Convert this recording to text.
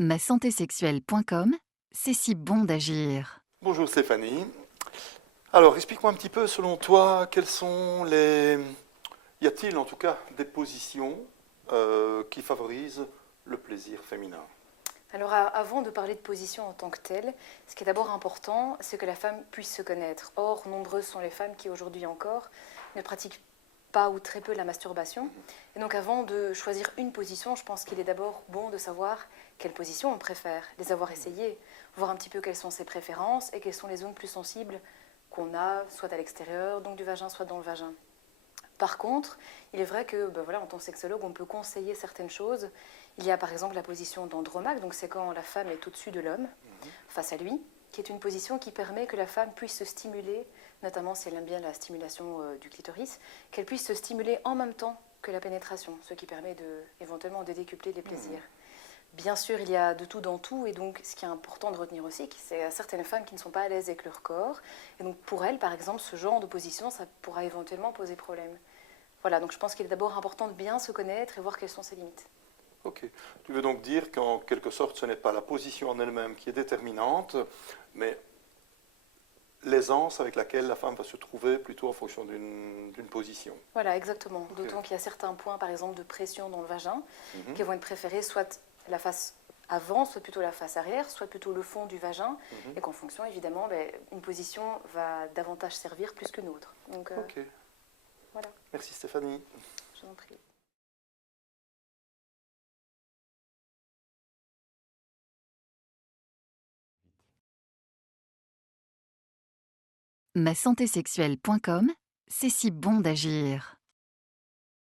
masantésexuelle.com, c'est si bon d'agir. Bonjour Stéphanie. Alors, explique-moi un petit peu, selon toi, quelles sont les... Y a-t-il en tout cas des positions qui favorisent le plaisir féminin? Alors avant de parler de position en tant que telle, ce qui est d'abord important, c'est que la femme puisse se connaître. Or, nombreuses sont les femmes qui aujourd'hui encore ne pratiquent pas ou très peu la masturbation. Et donc avant de choisir une position, je pense qu'il est d'abord bon de savoir quelle position on préfère, les avoir essayées, voir un petit peu quelles sont ses préférences et quelles sont les zones plus sensibles qu'on a, soit à l'extérieur, donc du vagin, soit dans le vagin. Par contre, il est vrai que, en tant que sexologue, on peut conseiller certaines choses. Il y a par exemple la position d'Andromaque, donc c'est quand la femme est au-dessus de l'homme, face à lui, qui est une position qui permet que la femme puisse se stimuler, notamment si elle aime bien la stimulation du clitoris, qu'elle puisse se stimuler en même temps que la pénétration, ce qui permet éventuellement de décupler les plaisirs. Bien sûr, il y a de tout dans tout, et donc ce qui est important de retenir aussi, c'est certaines femmes qui ne sont pas à l'aise avec leur corps, et donc pour elles, par exemple, ce genre de position, ça pourra éventuellement poser problème. Voilà, donc je pense qu'il est d'abord important de bien se connaître et voir quelles sont ses limites. Ok. Tu veux donc dire qu'en quelque sorte, ce n'est pas la position en elle-même qui est déterminante, mais l'aisance avec laquelle la femme va se trouver plutôt en fonction d'une position. Voilà, exactement. Ok. D'autant qu'il y a certains points, par exemple, de pression dans le vagin, qui vont être préférés soit la face avant, soit plutôt la face arrière, soit plutôt le fond du vagin, et qu'en fonction, évidemment, une position va davantage servir plus qu'une autre. Donc, Ok. voilà, Merci Stéphanie. je vous en prie. masantésexuelle.com, c'est si bon d'agir.